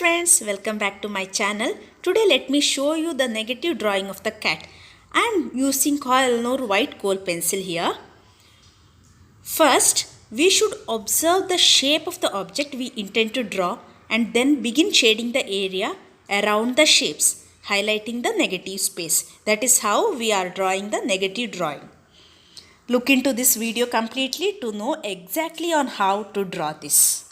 friends, welcome back to my channel. Today let me show you the negative drawing of the cat. I am using Koh-i-Noor white kohl pencil here. First, we should observe the shape of the object we intend to draw and then begin shading the area around the shapes, highlighting the negative space. That is how we are drawing the negative drawing. Look into this video completely to know exactly on how to draw this.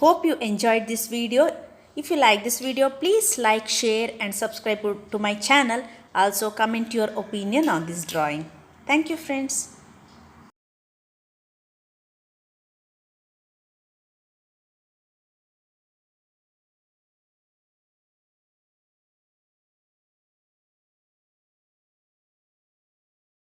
Hope you enjoyed this video. If you like this video, please like, share and subscribe to my channel. Also comment your opinion on this drawing. Thank you friends.